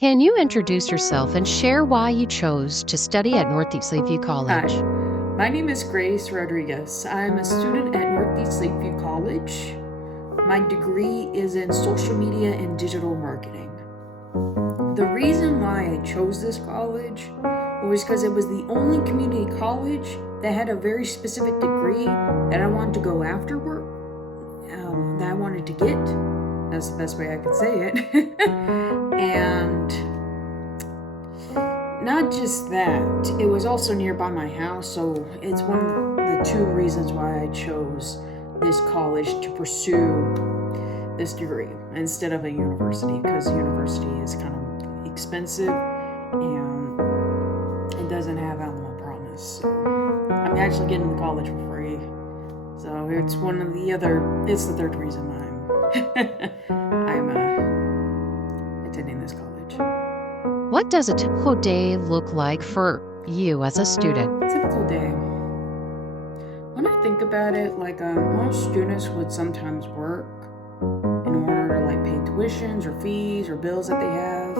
Can you introduce yourself and share why you chose to study at Northeast Lakeview College? Hi, my name is Grace Rodriguez. I'm a student at Northeast Lakeview College. My degree is in social media and digital marketing. The reason why I chose this college was because it was the only community college that had a very specific degree that I wanted to go after work, that I wanted to get. That's the best way I could say it. And not just that, it was also nearby my house, so it's one of the two reasons why I chose this college to pursue this degree instead of a university, because university is kind of expensive and it doesn't have alma promise. So I'm actually getting to college for free, so it's it's the third reason I'm attending this college. What does a typical day look like for you as a student? Typical day. When I think about it, most students would sometimes work in order to pay tuitions or fees or bills that they have.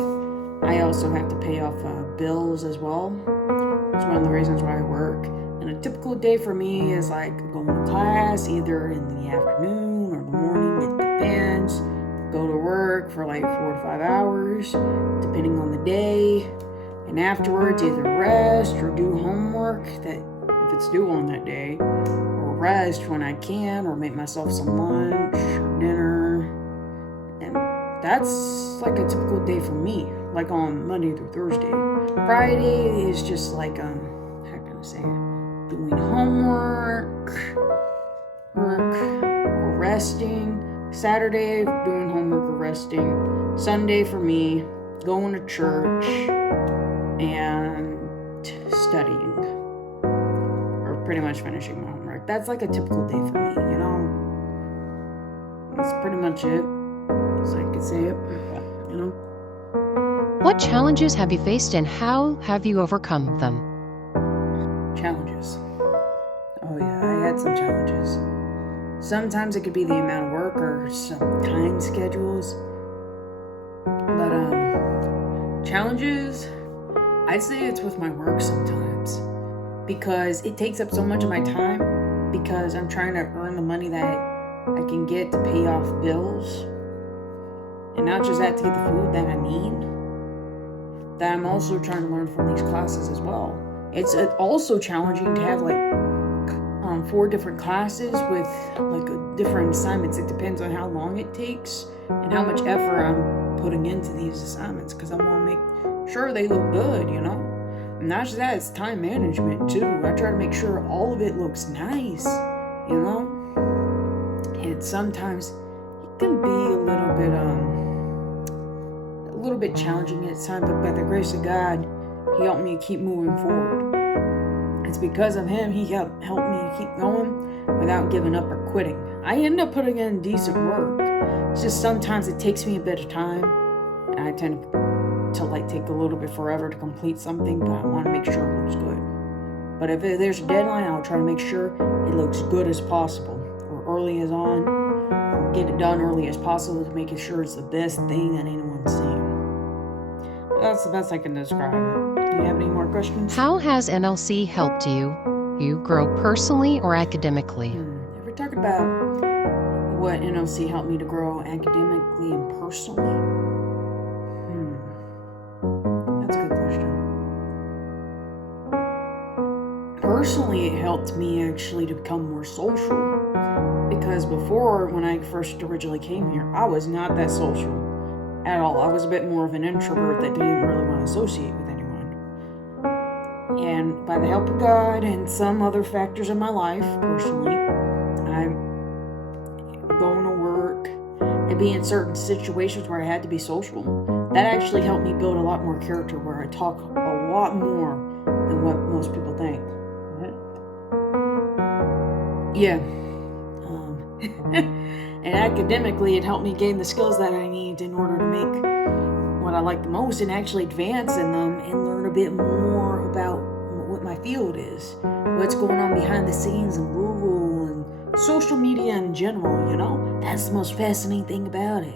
I also have to pay off bills as well. It's one of the reasons why I work. And a typical day for me is going to class either in the afternoon or the morning. It depends. Go to work for 4 to 5 hours, depending on the day. And afterwards, either rest or do homework that if it's due on that day, or rest when I can, or make myself some lunch or dinner. And that's a typical day for me, on Monday through Thursday. Friday is just how can I say it? Doing homework, work, or resting. Saturday, doing homework or resting. Sunday for me, going to church and studying. Or pretty much finishing my homework. That's a typical day for me, That's pretty much it. So I could say it, What challenges have you faced and how have you overcome them? Challenges. Oh yeah, I had some challenges. Sometimes it could be the amount of work or some time schedules. But challenges, I'd say it's with my work sometimes. Because it takes up so much of my time because I'm trying to earn the money that I can get to pay off bills. And not just that, to get the food that I need. That I'm also trying to learn from these classes as well. It's also challenging to have 4 different classes with different assignments. It depends on how long it takes and how much effort I'm putting into these assignments, because I want to make sure they look good, And not just that, it's time management too. I try to make sure all of it looks nice, And sometimes it can be a little bit challenging at times, but by the grace of God, He helped me keep moving forward. It's because of Him, He helped me keep going without giving up or quitting. I end up putting in decent work. It's just sometimes it takes me a bit of time, and I tend to take a little bit forever to complete something, but I want to make sure it looks good. But if there's a deadline, I'll try to make sure it looks good as possible, or early as on, or get it done early as possible to make sure it's the best thing that anyone's seen. That's the best I can describe it. Do you have any more questions? How has NLC helped you grow personally or academically? If we're talking about what NLC helped me to grow academically and personally, that's a good question. Personally, it helped me actually to become more social, because before, when I first originally came here, I was not that social at all. I was a bit more of an introvert that didn't really want to associate with anyone. And by the help of God and some other factors in my life, personally, I'm going to work and be in certain situations where I had to be social. That actually helped me build a lot more character, where I talk a lot more than what most people think. Yeah. And academically, it helped me gain the skills that I need in order to make what I like the most and actually advance in them and learn a bit more about what my field is, what's going on behind the scenes in Google and social media in general, That's the most fascinating thing about it.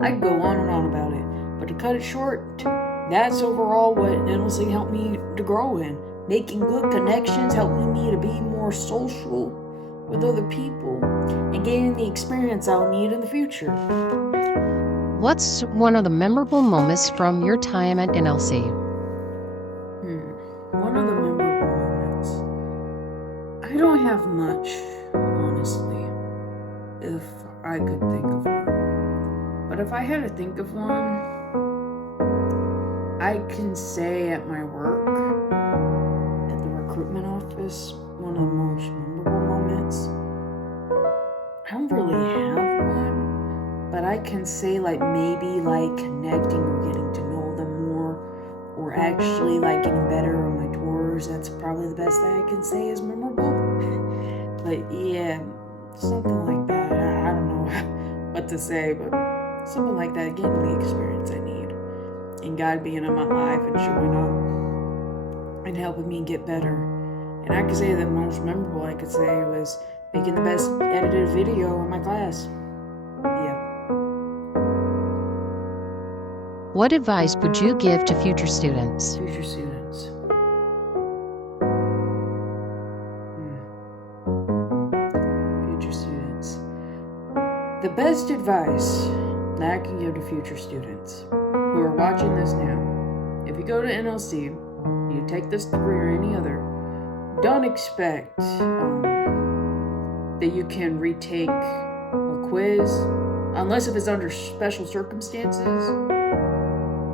I could go on and on about it, But to cut it short, that's overall what NLC helped me to grow in. Making good connections, helping me to be more social with other people, and gaining the experience I'll need in the future. What's one of the memorable moments from your time at NLC? One of the memorable moments. I don't have much, honestly, if I could think of one. But if I had to think of one, I can say at my work, at the recruitment office, one of the most memorable moments. I don't really have one, but I can say maybe connecting or getting to know them more, or actually getting better on my tours. That's probably the best thing I can say is memorable. But yeah, something like that. I don't know what to say, but something like that, getting the experience I need. And God being in my life and showing up and helping me get better. And I could say the most memorable I could say was making the best edited video in my class. Yeah. What advice would you give to future students? Future students. Future students. The best advice that I can give to future students who are watching this now, if you go to NLC, you take this degree or any other, don't expect that you can retake a quiz, unless if it's under special circumstances.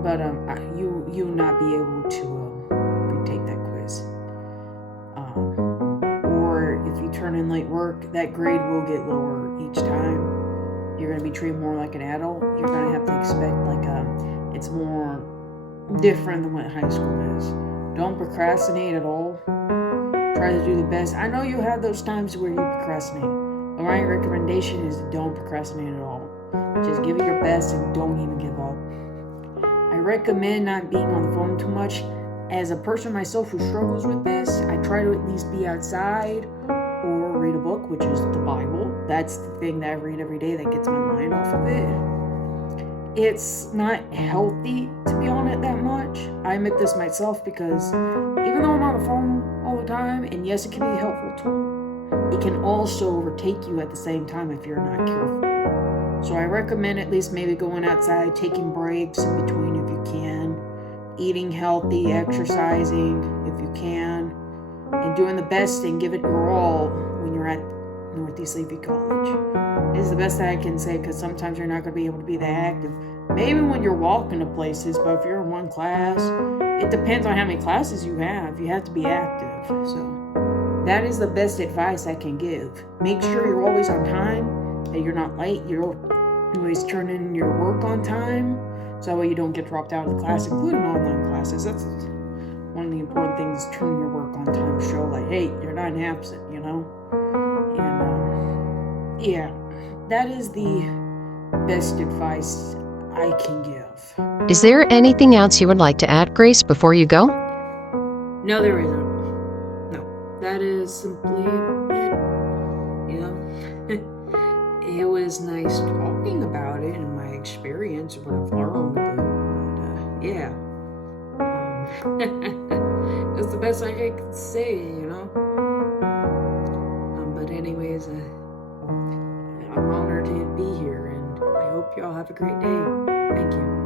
But you will not be able to retake that quiz. Or if you turn in late work, that grade will get lower each time. You're going to be treated more like an adult. You're going to have to expect it's more different than what high school is. Don't procrastinate at all. Try to do the best. I know you have those times where you procrastinate. But my recommendation is don't procrastinate at all. Just give it your best and don't even give up. I recommend not being on the phone too much. As a person myself who struggles with this, I try to at least be outside or read a book, which is the Bible. That's the thing that I read every day that gets my mind off of it. It's not healthy to be on it that much. I admit this myself because even though I'm on the phone all the time, and yes, it can be a helpful tool, it can also overtake you at the same time if you're not careful. So I recommend at least maybe going outside, taking breaks in between if you can, eating healthy, exercising if you can, and doing the best and give it your all when you're at Northeast Levy College. It's the best that I can say because sometimes you're not going to be able to be that active. Maybe when you're walking to places, but if you're in one class, it depends on how many classes you have. You have to be active. So that is the best advice I can give. Make sure you're always on time, that you're not late, you're always turning your work on time, so that way you don't get dropped out of the class, including online classes. That's one of the important things, turning your work on time, show hey, you're not absent, And yeah, that is the best advice I can give. Is there anything else you would like to add, Grace, before you go? No, there isn't. No, that is simply it. It was nice talking about it and my experience, what I've learned, but yeah. That's the best I can say, But anyways, I'm honored to be here, and I hope y'all have a great day. Thank you.